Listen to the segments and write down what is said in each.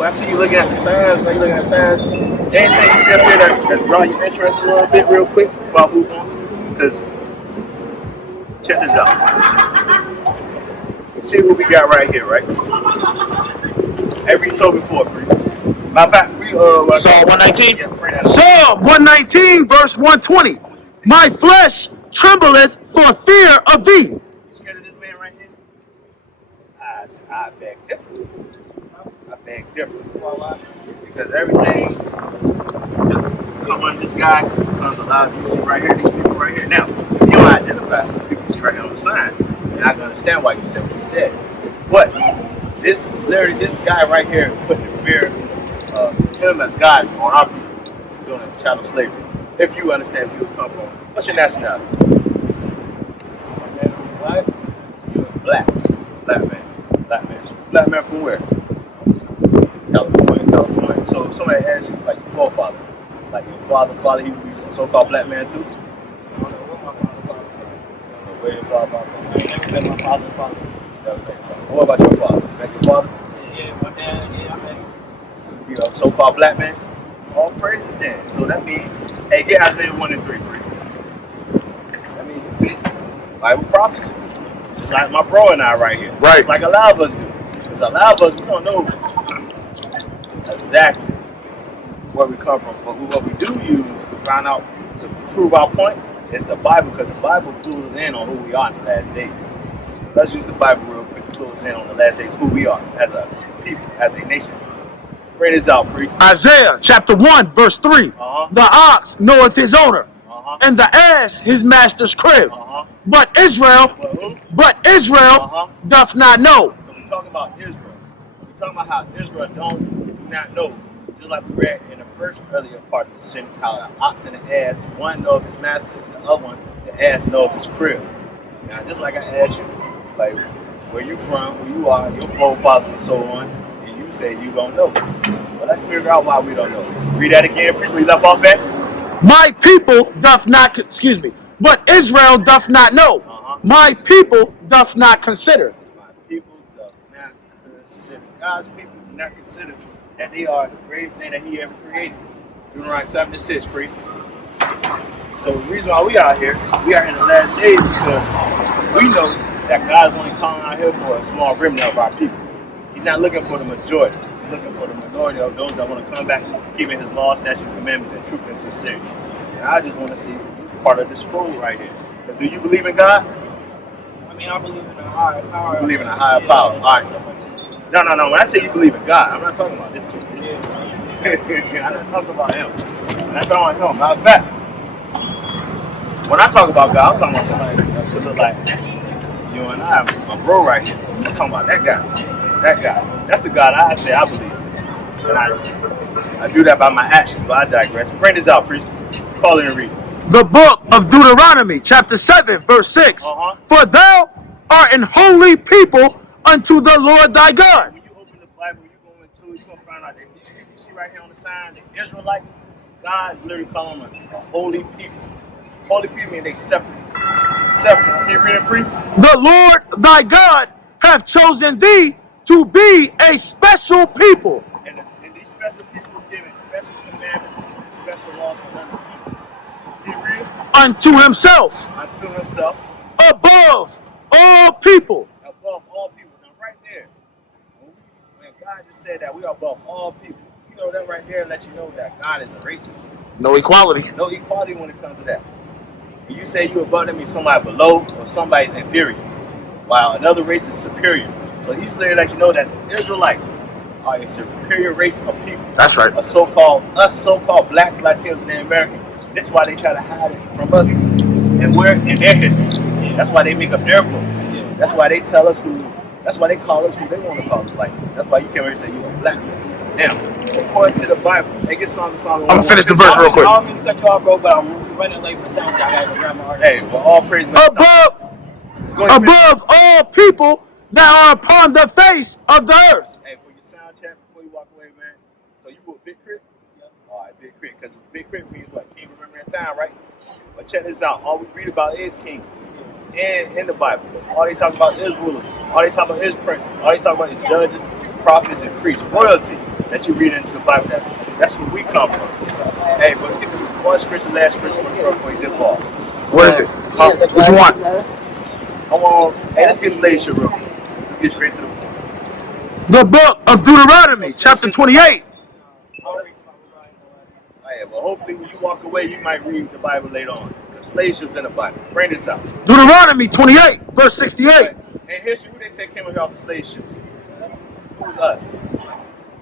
I see you looking at the signs, like you looking at the signs. Anything you see up here that draw your interest a little bit real quick before I move on? Because check this out. See what we got right here, right? Every told before, priest. Matter of fact, Psalm 119. Yeah, Psalm 119, verse 120. My flesh trembleth for fear of thee. You scared of this man right here? I beg different. I beg different. Because everything just come on this guy comes a lot of you see right here, these people right here. Now, if you don't identify the people you see right here on the sign, you're not gonna understand why you said what you said. But this guy right here putting the fear of him as God on our people doing a chattel slavery. If you understand where you come from, what's your nationality? You're black. Black man from where? California. So if somebody asks you, like your forefather, like your father, he would be a so-called black man too? I don't know where my father from. Where your father? I ain't never met my father's father. What about your father? Like your father? Yeah, my dad, yeah, I met him. You a so-called black man? All praises then. So that means, hey, get Isaiah 1 and 3, please. That means you fit Bible prophecy. Just like my bro and I right here. Right. It's like a lot of us do. Because a lot of us, we don't know exactly where we come from. But what we do use to find out, to prove our point, is the Bible. Because the Bible clues in on who we are in the last days. Let's use the Bible real quick to clue us in on the last days, who we are as a people, as a nation. Bring this out, priest. Isaiah chapter 1, verse 3. The ox knoweth his owner, and the ass his master's crib. But Israel doth not know. So we're talking about Israel. We're talking about how Israel do not know. Just like we read in the first earlier part of the sentence, how the ox and the ass, one know of his master, and the other one, the ass know of his crib. Now, just like I asked you, like where you from, who you are, your forefathers and so on, and you say you don't know. Well, let's figure out why we don't know. Read that again, please, where you left off at. My people doth not, but Israel doth not know. My people doth not consider. My people doth not consider. God's people do not consider that they are the greatest thing that He ever created. Deuteronomy 7-6, priest. So the reason why we are here in the last days because we know that God's only calling out here for a small remnant of our people. He's not looking for the majority. He's looking for the minority of those that want to come back, keeping His law, statutes, commandments, and truth and sincerity. And I just want to see you part of this fold right here. Because do you believe in God? I mean, I believe in a higher power. You believe in a higher power. All right. No. When I say you believe in God, I'm not talking about this kid. I'm not talking about him. I'm not talking about him. Matter of fact, when I talk about God, I'm talking about somebody that look like you and I, my bro right here. I'm talking about that guy. That guy. That's the God I say I believe. And I do that by my actions, but I digress. Bring this out, priest. Call it and read. The book of Deuteronomy, chapter 7, verse 6. For thou art an holy people unto the Lord thy God. When you open the Bible, you go into it, you're going to find out that these people you see right here on the sign, the Israelites, God is literally calling them a holy people. Holy people mean they separate. Separate. Can you read it, priest? The Lord thy God hath chosen thee to be a special people. And these special people is given special commandments and special laws for them to keep. Can you read it? Unto himself. Unto himself. Above all people. Above all people. Now right there, when God just said that we are above all people, you know that right there lets you know that God is a racist. No equality. No equality when it comes to that. When you say you above, that means somebody below or somebody's inferior, while another race is superior. So he's literally let you know that the Israelites are a superior race of people. That's right. Us so-called blacks, Latinos, and Americans. That's why they try to hide it from us, and we're in their history. That's why they make up their books. That's why they tell us who. That's why they call us who they want to call us. Like that's why you can't really say you're a black man. Now, according to the Bible, they get song. I'm gonna finish the verse real quick. I don't mean to cut you off, bro, but I'm running late for sound. I gotta go grab my artist. Hey, well, all praise above all people that are upon the face of the earth. Hey, for your sound check before you walk away, man. So you were Big Crit? Yeah. All right, Big Crit, because Big Crit means what? King remember that time, right? But check this out. All we read about is kings. in the Bible. All they talk about is rulers. All they talk about is princes. All they talk about is judges, prophets, and priests. Royalty that you read into the Bible. That's where we come from. Hey, but if it was one scripture, last scripture before we dip off. What is it? What you want? Hey, let's get slave ship real quick. Let's get straight to the point. The book of Deuteronomy, chapter 28. Yeah, well, hopefully when you walk away, you might read the Bible later on. Because slave ships in the Bible. Bring this out. Deuteronomy 28, verse 68. Right. And here's who they say came over here off the slave ships. Who's us?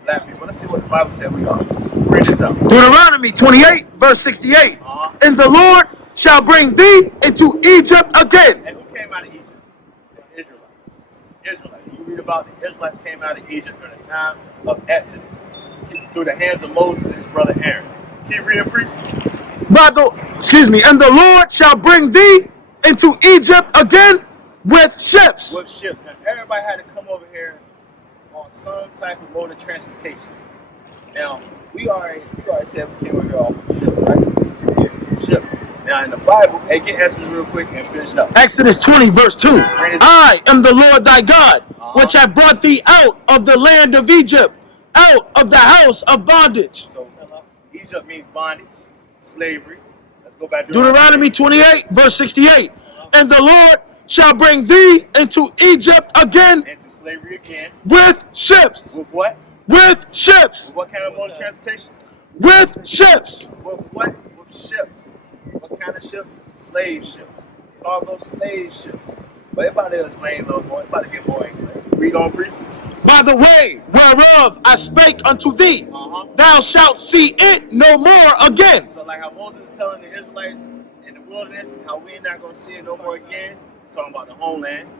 Black people. Let's see what the Bible said we are. Bring this out. Deuteronomy 28, verse 68. And the Lord shall bring thee into Egypt again. And who came out of Egypt? The Israelites. Israelites. You read about the Israelites came out of Egypt during the time of Exodus through the hands of Moses and his brother Aaron. Keep reading, priest. And the Lord shall bring thee into Egypt again with ships. With ships. Now, everybody had to come over here on some type of mode of transportation. Now, we already said we came over here off of ships, right? Yeah, ships. Now, in the Bible, hey, get Exodus real quick and finish it up. Exodus 20, verse 2. I am the Lord thy God, which have brought thee out of the land of Egypt, out of the house of bondage. So, Egypt means bondage, slavery. Let's go back to Deuteronomy 28, verse 68. And the Lord shall bring thee into Egypt again. Into slavery again. With ships. With what? With ships. With what kind of mode of transportation? With ships. With what? With ships. What kind of ships? Slave ships. Cargo slave ships. But it's about to explain a little more. It's about to get more English. Read on, priest. By the way whereof I spake unto thee, thou shalt see it no more again. So like how Moses is telling the Israelites in the wilderness, how we're not going to see it no more again. He's talking about the homeland.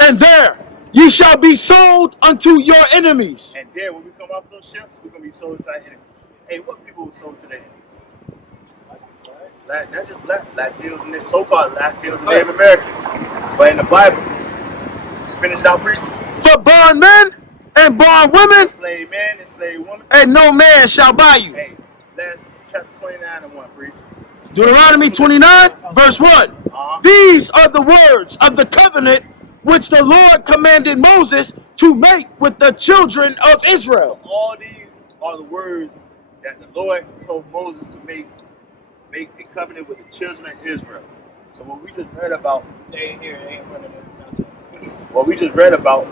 And there ye shall be sold unto your enemies. And there, when we come off those ships, we're going to be sold to our enemies. Hey, what people were sold to their enemies? Not just Latinos and so-called Latinos and Native Americans. But in the Bible, finish it out, priest. For born men and born women, slave men and slave women, and no man shall buy you. Hey, last chapter 29 and 1, priest. Deuteronomy 29, verse 1. These are the words of the covenant which the Lord commanded Moses to make with the children of Israel. So all these are the words that the Lord told Moses to make a covenant with the children of Israel. So what we just read about, what we just read about,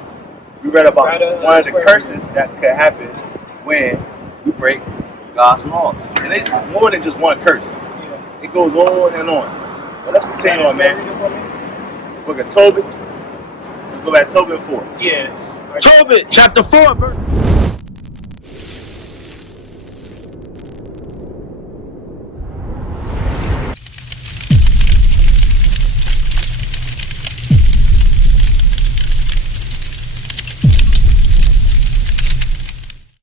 one of the curses that could happen when we break God's laws. And it's more than just one curse. It goes on and on. But let's continue on, man. Book of Tobit. Let's go back to Tobit 4. Yeah. Tobit, chapter 4, verse